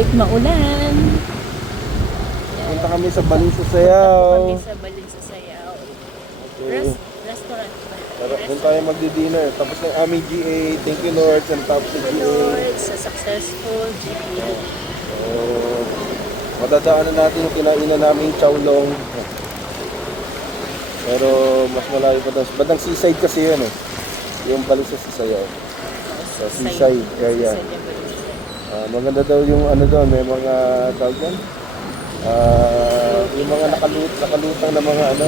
kahit maulan. Punta kami sa Baling sa Sayaw. Punta kami sa Baling sa Sayaw. Okay. Restaurant ba? Tara, doon tayo magdi-dinner. Tapos ng aming GA. Thank you Lord. And tapos ng Thank you, GA. Lord, sa successful GA. So, madadaanan natin yung kinainan naming chowlong. Pero mas malayo pa doon. Bandang seaside kasi yun eh. Yung Baling sa Sayaw. Sa seaside area. Maganda daw yung ano doon. May mga tawag yan. Yung mga nakalutang na mga ano.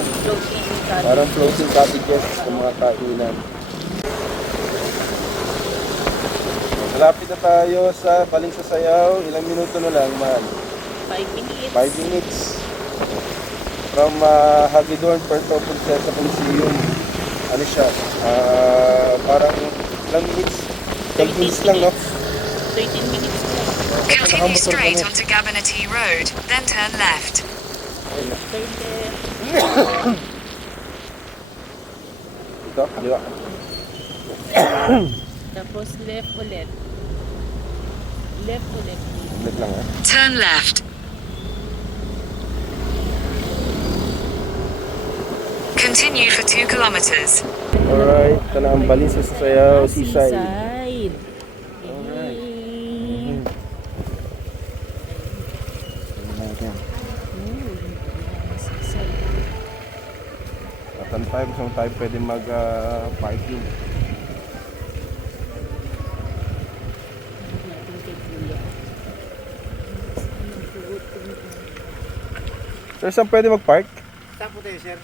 Parang floating cottages ng mga kainan. Malapit na tayo sa Baling sa Sayaw. Ilang minuto na lang, man? 5 minutes. 5 minutes. From Hagedorn, Puerto Princesa Coliseum. Ano siya? Parang ilang minutes? 12 minutes lang, no? 13 minutes lang. Continue straight onto Gabanati Road, then turn left. Turn left. Ito, kaliwa. Tapos left ulit. Left ulit. Ulit lang, eh. Turn left. Continue for 2 kilometers. Alright, ito na ang Baling sa Sayaw, seaside. Seaside. Alright. Seaside. At ang time, saan tayo pwede mag-parking. Natin kay Kuya. Sir, saan pwede mag-park? Saan po tayo, sir?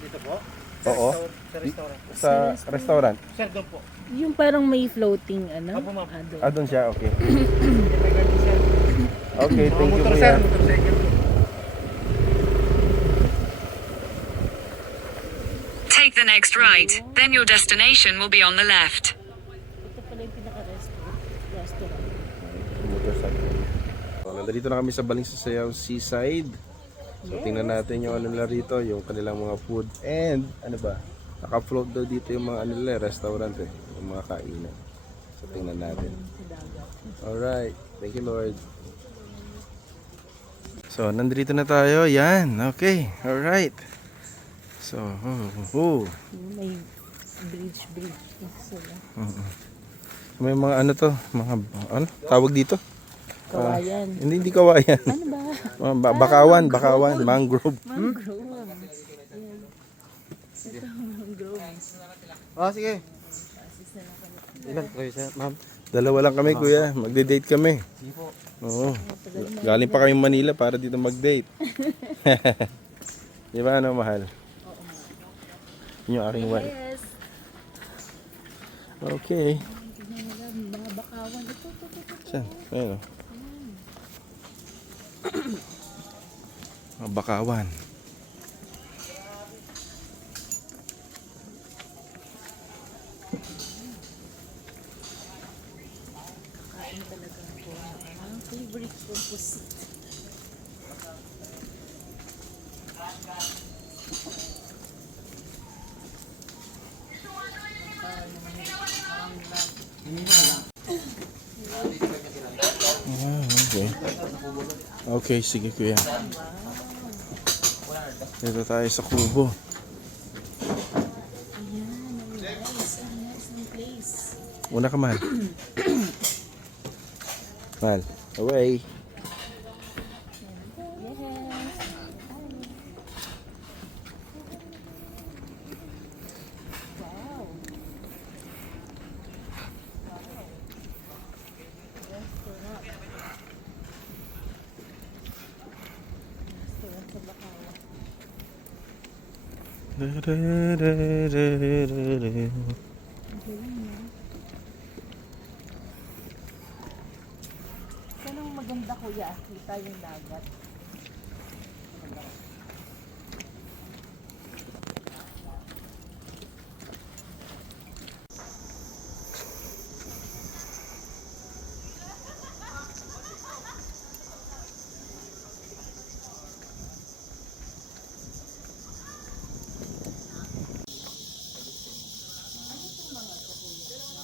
Dito po? Oo. Sa restaurant. Sa restaurant? Sir, doon po. Yung parang may floating ano? Opo, ma'am. Doon. Doon siya, okay. Sir. Okay, thank you Motor, kuya. sir. Motorcycle. Take the next right, then your destination will be on the left. Ito pala yung pinaka-restaurant. Motorcycle. So, nandito na kami sa Baling sa Sayaw Seaside. So, tingnan natin yung ano nila rito, yung kanilang mga food. And, ano ba? Naka-float daw dito yung mga ano nila, restaurant eh. Yung mga kainan. So, tingnan natin. Alright. Thank you, Lord. So, nandito na tayo. Yan. Okay. Alright. So, May bridge. Sila. may mga ano to, mga ano tawag dito? Kawayan. Hindi kawayan. Ano ba? Bakawan, mangrove. Mangrove. Yan. Ito, mangrove. Oh, sige. Ilan po kayo, sir? Ma'am? Dalawa lang kami, kuya. Magde-date kami. Sige po. Oo. Galing pa kami Manila para dito mag-date. Di ba ano, mahal? Yun yung aking wife. Yes. Okay. Tignan mo lang, mga bakawan. Ito. Saan? Ayun o. Mga bakawan. Kain talaga ako. Ang favorite composite. Okay. Okay, sige kuya. Dito tayo sa kubo. Ayan, nice ang place. Una ka, mahal. Mahal. Away. Saan ang maganda kuya? Kita yung dagat.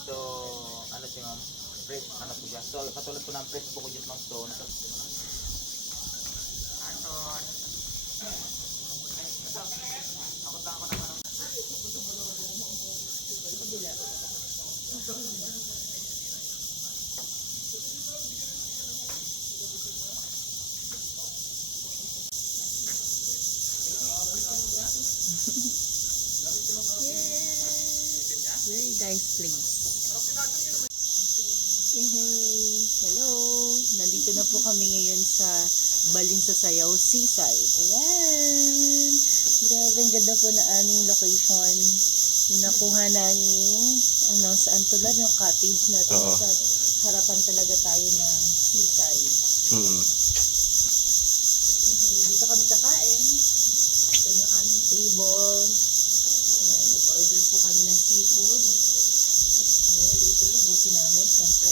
So, ano siya, ma'am? Bread, ano po siya? So, katulad po ng fresh buko juice, Mang Stone. Very nice place. Hey, hello! Nandito na po kami ngayon sa Baling sa Sayaw Seaside. Ayan! Grabe, ang ganda po na aming location. Yung nakuha namin, saan tulad yung cottage natin. Oo. Sa harapan talaga tayo na seaside. Mm. Dito kami kakain. Ito yung aming table. Ayan, nag-order po kami ng seafood. Ayan, later busin namin, syempre.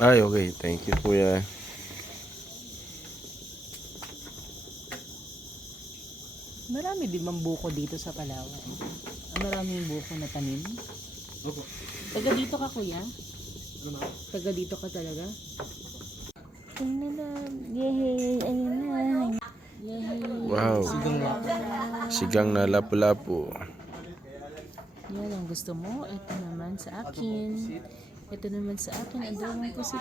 Ay, okay. Thank you, kuya. Marami din bang buko dito sa Palawan? Maraming buko na tanim? Opo. Taga dito ka, kuya? Taga dito ka talaga? Ayun na. Yay! Ayun na. Yay! Wow. Sigang na lapu-lapu. Yan ang gusto mo. Ito naman sa akin. Ito naman sa akin. Ang daming pusit.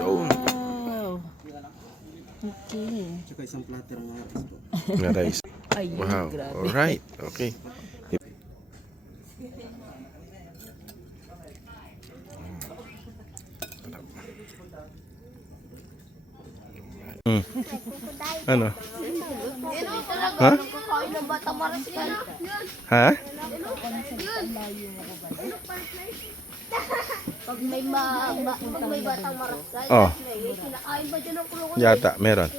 Yun. Wow! Okay. Tsaka isang platter ng haras po. Na rice. Ayun, Wow. grabe. Alright. Okay. Mm. Ano? Ha? Ha? Pag may batang marasay, Oh, kinakain ba dyan ng kulungan? yata meron.